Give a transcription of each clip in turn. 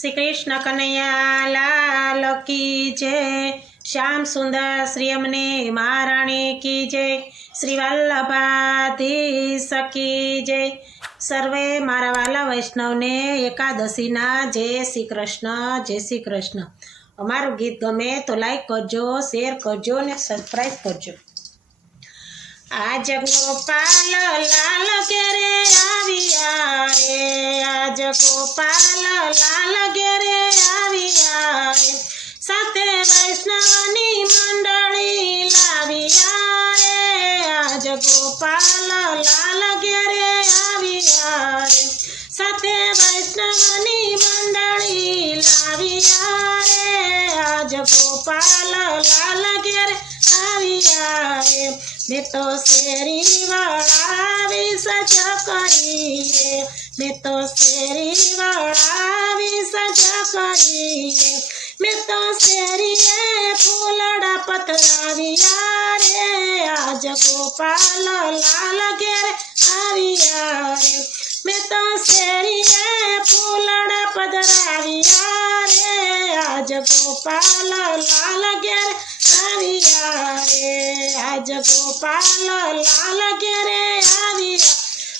શ્રી કૃષ્ણ કનૈયા લાલ કી જય. શ્યામ સુંદર શ્રી અમને મહારાણી કી જય. શ્રી વલ્લભાધી સકી જય. સર્વે મારા વાલા વૈષ્ણવને એકાદશીના જય શ્રી કૃષ્ણ, જય શ્રી કૃષ્ણ. અમારું ગીત ગમે તો લાઈક કરજો શેર કરજો અને સબસ્ક્રાઈબ કરજો. आज गोपाल लाल के रे आविया आज गोपाल लाल के रे आविया साते वैष्णवनी मंडली लाविया आज गोपाल लाल के रे आए साते वैष्णवनी मंडली लाविया आज गोपाल मैं तो शेरी वाला भी सजा करी रे मैं तो शेरी वाला भी सजा करी रे मैं तो शेरी है, फूलड़ा पथराविया रे। आज गोपाल लाल गेरे आविया रे। में तो शेरिए फूलड़ रे। आज गोपाल लाल गेर आविया रे। आज गोपाल लाल गेरे आविया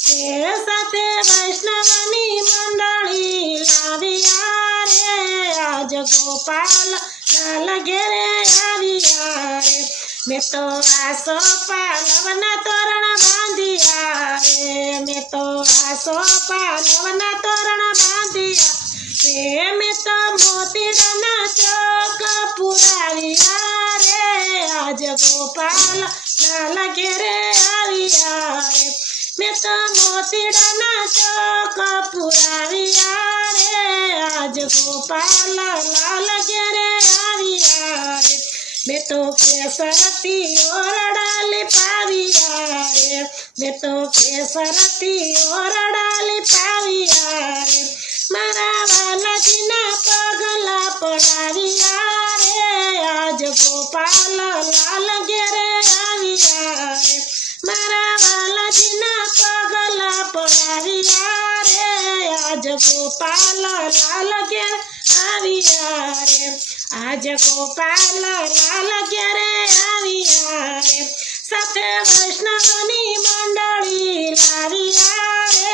रे। साथे वैष्णवनी मंडली लाविया रे। आज गोपाल लाल गेरे आविया रे। મેં તો આસો પાલવના તોરણ બાંધ્યા રે મેં તો આસો પાલવના તોરણ બાંધ્યા રે મેં તો મોતીડાના ચોક પુરાવ્યા રે આજ ગોપાલ લાલ ઘેરે આવ્યા રે મેં તો મોતીડાના ચોક પુરાવ્યા રે આજ ગોપાલ લાલ ઘેરે આવ્યા રે बेटो तो के सरती और डाल पाविया रे बेटो तो के सरती और डाल पाविया रे मारा वाला जिना पगला पड़ाविया रे आज गोपाल लाल गेरे आविया रे मरा वाला जिना पगला पड़ाविया रे आज गोपाल लाल गेरे आविया આજ ગોપાલ લાલ ઘેરે આવ્યા રે સાથે વૈષ્ણવની મંડળી લાવ્યા રે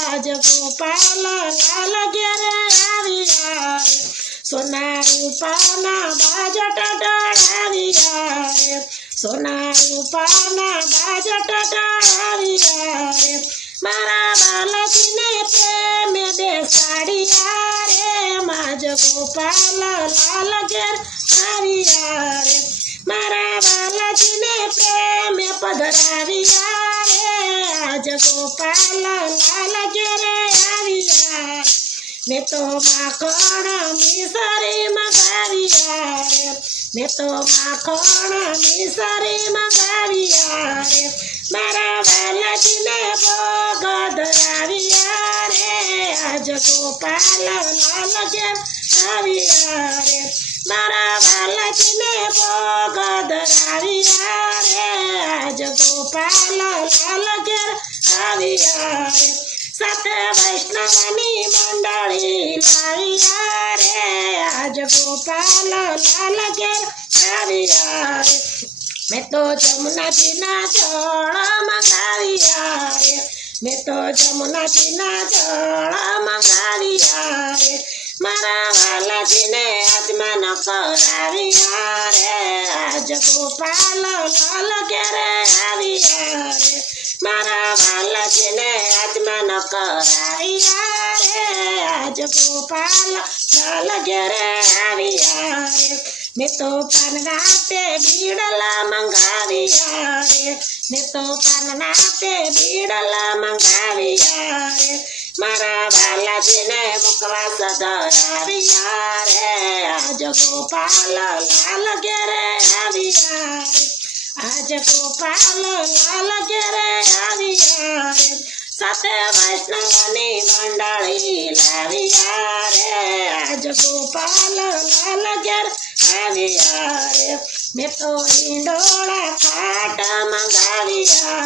આજ ગોપાલ લાલ ઘેરે આવ્યા રે સોના રૂપાના બાજટ ડળાવ્યા રે સોના રૂપાના બાજટ ડળાવ્યા રે મારા গোপালা লালগের হারিয়া রে মারা বালা জিনে প্রেমে পধরারিয়া রে আজ গোপালা লালগের হারিয়া मैं तो माखण मिसरी मगारिया रे। मैं तो माखण मिसरी मगारिया रे। मारा वाला जिने भोग धराविया रे। आज गोपाल लाल આવ્યા રે મારા બાલાજીને ભોગ ધરાવ્યા રે આજ ગોપાલ લાલ ઘેર આવ્યા રે સાથે વૈષ્ણવની મંડળી લાવ્યા રે આજ ગોપાલ લાલ ઘેર આવ્યા રે મેં તો જમુનાજીના જળ મંગાવ્યા રે મેં તો જળ મંગાવી મારા जिने आत्मा न परावी रे। आज गोपाल लाल के रे रे। मारा वाला जिने आत्मा न परावी रे। आज गोपाल लाल के रे रे। मैं तो पनगा नाते भीड़ला मंगावी रे। मैं तो पनगा नाते भीड़ला मंगावी रे। મારા બાલાજીને મુકવા ધરાવ્યા રે. આજ ગોપાલ લાલ ઘેરે આવ્યા આજ ગોપાલ લાલ ઘેરે આવ્યા સાથે વૈષ્ણવની મંડળી લાવ્યા રે. આજ ગોપાલ લાલ ઘેર આવ્યા રે. મેં તો ઈંડોળા ખાટ મંગાવ્યા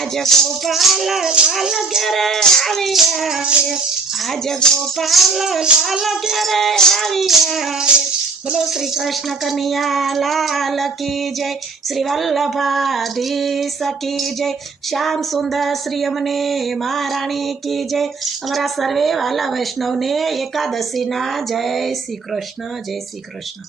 आज गोपाल लाल करे आज गोपाल लाल करे बोलो श्री कृष्ण कन्हैया लाल की जय श्री वल्लभाधीश सकी जय श्याम सुंदर श्री अमने महाराणी की जय हमारा सर्वे वाला वैष्णव ने एकादशी ना जय श्री कृष्ण जय श्री कृष्ण